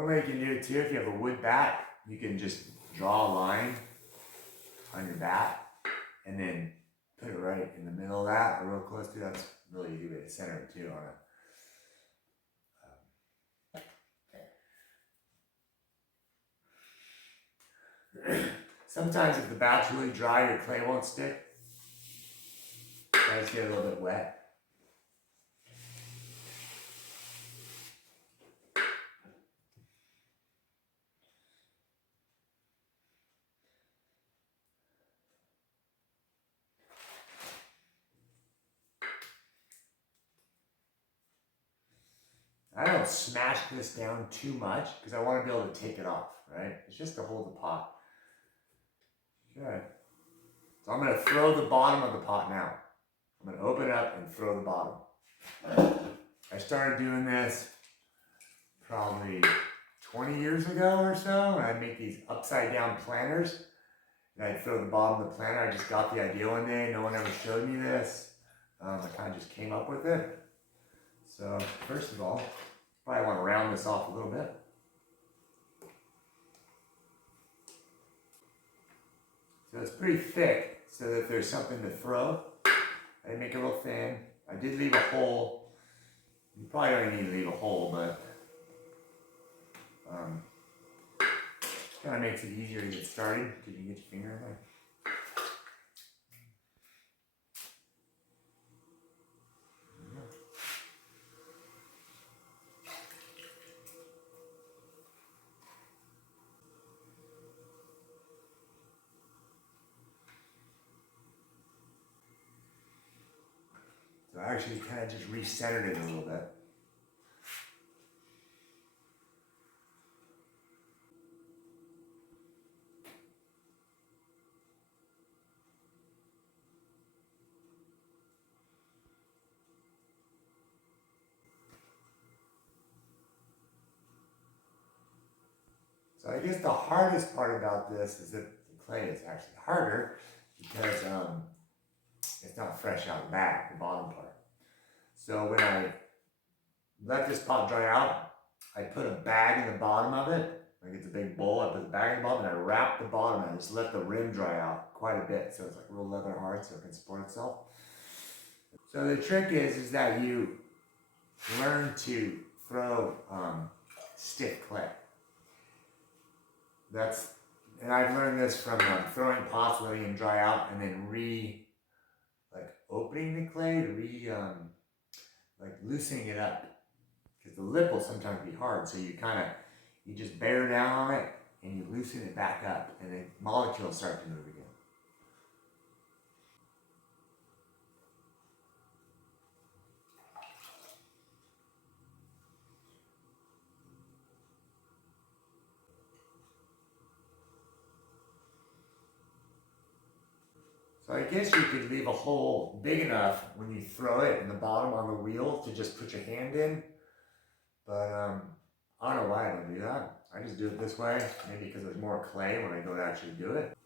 One way you can do it too, if you have a wood bat, you can just draw a line on your bat and then put it right in the middle of that or real close to that. That's really easy way to center it too on a sometimes if the bat's really dry, your clay won't stick. It does get a little bit wet. I don't smash this down too much because I want to be able to take it off, right? It's just to hold the pot. Okay. So I'm going to throw the bottom of the pot now. I'm going to open it up and throw the bottom. I started doing this probably 20 years ago or so, and I'd make these upside down planters. And I'd throw the bottom of the planter. I just got the idea one day. No one ever showed me this. I kind of just came up with it. So first of all, probably want to round this off a little bit. So it's pretty thick so that there's something to throw. I make it real thin. I did leave a hole. You probably don't need to leave a hole, but kind of makes it easier to get started because you can get your finger in there. So I actually kind of just recentered it a little bit. So I guess the hardest part about this is that the clay is actually harder because it's not fresh out of the bag, the bottom part. So when I let this pot dry out, I put a bag in the bottom of it. Like it's a big bowl, I put the bag in the bottom and I wrap the bottom and I just let the rim dry out quite a bit. So it's like real leather hard so it can support itself. So the trick is that you learn to throw stiff clay. And I've learned this from throwing pots, letting them dry out, and then opening the clay to loosening it up. Because the lip will sometimes be hard, so you just bear down on it and you loosen it back up, and the molecules start to move again. So I guess you could leave a hole big enough when you throw it in the bottom on the wheel to just put your hand in. But I don't know why I don't do that. I just do it this way, maybe because there's more clay when I go to actually do it.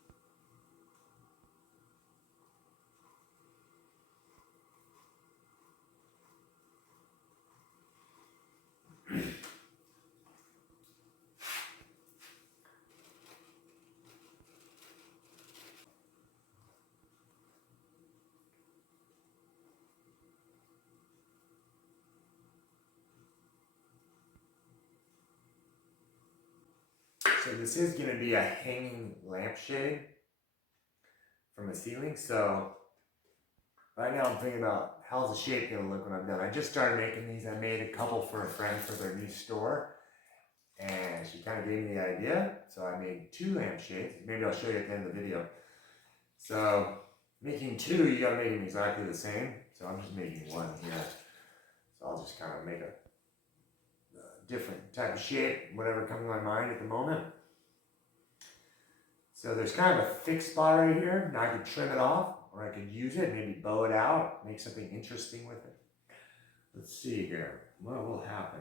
So this is going to be a hanging lampshade from the ceiling. So right now I'm thinking about how's the shape going to look when I'm done. I just started making these. I made a couple for a friend for their new store. And she kind of gave me the idea. So I made 2 lampshades. Maybe I'll show you at the end of the video. So making 2, you got to make them exactly the same. So I'm just making 1 here. So I'll just kind of make a different type of shape, whatever comes to my mind at the moment. So there's kind of a thick spot right here. Now I could trim it off, or I could use it, maybe bow it out, make something interesting with it. Let's see here. What will happen?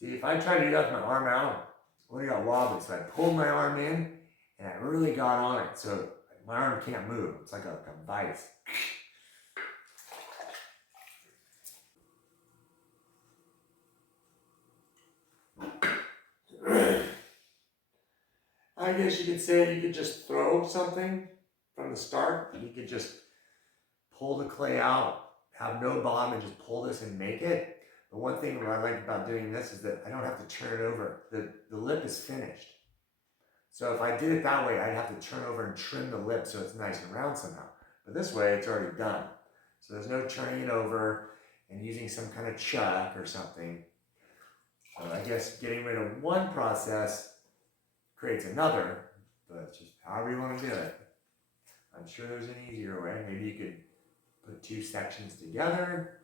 See, if I try to do that with my arm out, I would have got wobbly. So I pulled my arm in and I really got on it. So my arm can't move. It's like a vice. I guess you could say you could just throw something from the start. You could just pull the clay out, have no bottom, and just pull this and make it. The one thing that I like about doing this is that I don't have to turn it over. The lip is finished. So if I did it that way, I'd have to turn over and trim the lip so it's nice and round somehow. But this way, it's already done. So there's no turning it over and using some kind of chuck or something. So I guess getting rid of one process creates another, but it's just however you want to do it. I'm sure there's an easier way. Maybe you could put two sections together.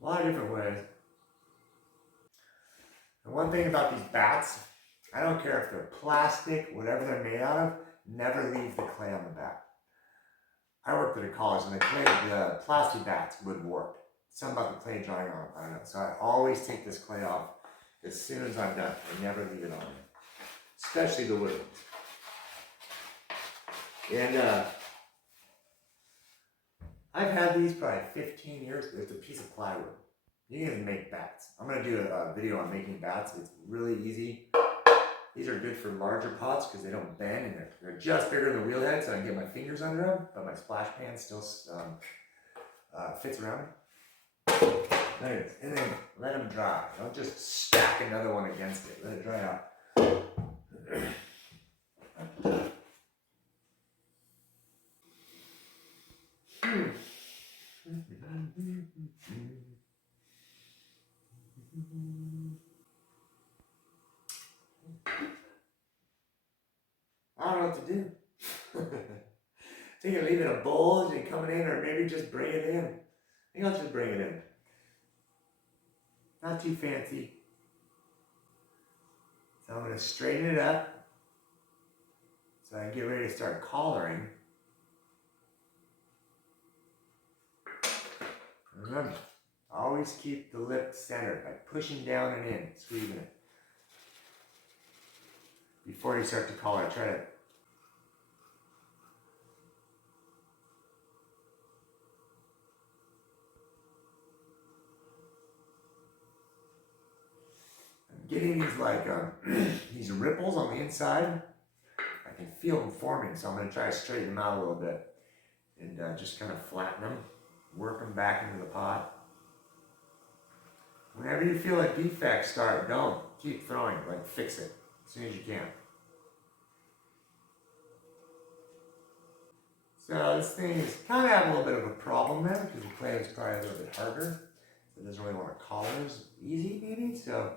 A lot of different ways. And one thing about these bats, I don't care if they're plastic, whatever they're made out of, never leave the clay on the bat. I worked at a college and the plastic bats would work. Something about the clay drying on, I don't know. So I always take this clay off as soon as I'm done. I never leave it on, especially the wood ones. And I've had these probably 15 years. It's a piece of plywood. You can even make bats. I'm going to do a video on making bats. It's really easy. These are good for larger pots because they don't bend and they're just bigger than the wheel head, so I can get my fingers under them, but my splash pan still fits around me. There it is. And then let them dry. Don't just stack another one against it. Let it dry out. I don't know what to do. So you can leave it in a bowl as you come in, or maybe just bring it in. I think I'll just bring it in. Not too fancy. So I'm going to straighten it up so I can get ready to start collaring. Remember, always keep the lip centered by pushing down and in, squeezing it. Before you start to collar, try to getting these like these ripples on the inside. I can feel them forming, so I'm going to try to straighten them out a little bit and just kind of flatten them, work them back into the pot. Whenever you feel a defect start, don't keep throwing, like fix it as soon as you can. So this thing is kind of have a little bit of a problem there because the clay is probably a little bit harder. So it doesn't really want to collar as easy maybe, so.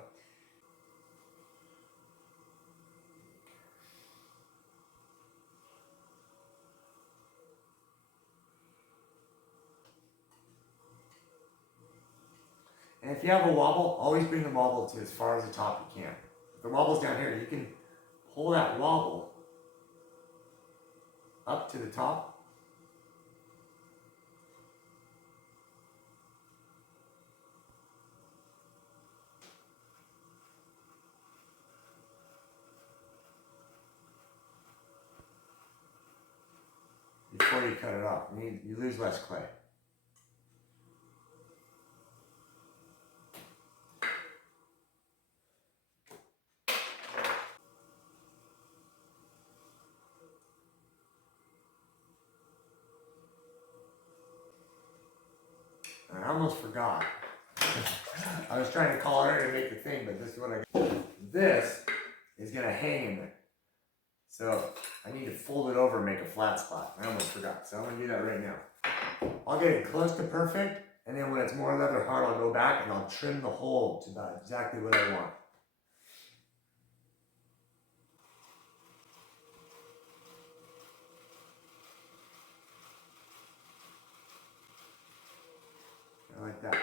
And if you have a wobble, always bring the wobble to as far as the top you can. If the wobble's down here, you can pull that wobble up to the top. Before you cut it off. You lose less clay. I almost forgot. I was trying to collar it and make the thing, but this is what I got. This is going to hang in there. So I need to fold it over and make a flat spot. I almost forgot. So I'm going to do that right now. I'll get it close to perfect, and then when it's more leather hard, I'll go back and I'll trim the hole to about exactly what I want. Like that.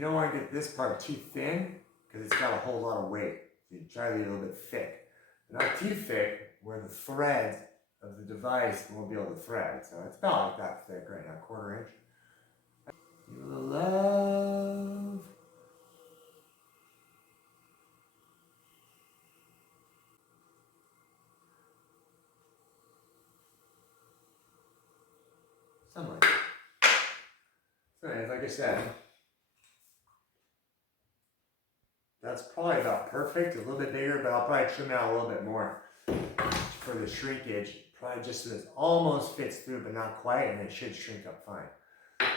you don't want to get this part too thin because it's got a whole lot of weight. So you try to get a little bit thick. But not too thick where the thread of the device won't be able to thread. So it's about like that thick right now, 1/4 inch. You will love. Something like that. So anyways, like I said, that's probably about perfect, a little bit bigger, but I'll probably trim it out a little bit more for the shrinkage, probably just so it almost fits through, but not quite, and it should shrink up fine.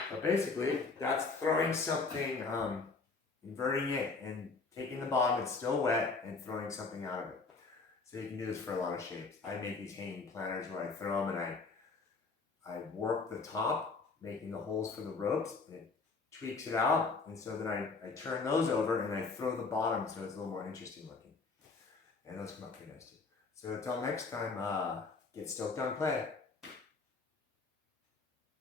But basically, that's throwing something, inverting it and taking the bottom, it's still wet, and throwing something out of it. So you can do this for a lot of shapes. I make these hanging planters where I throw them and I warp the top, making the holes for the ropes, and it tweaks it out, and so then I turn those over and I throw the bottom so it's a little more interesting looking. And those come out pretty nice too. So until next time, get stoked on clay.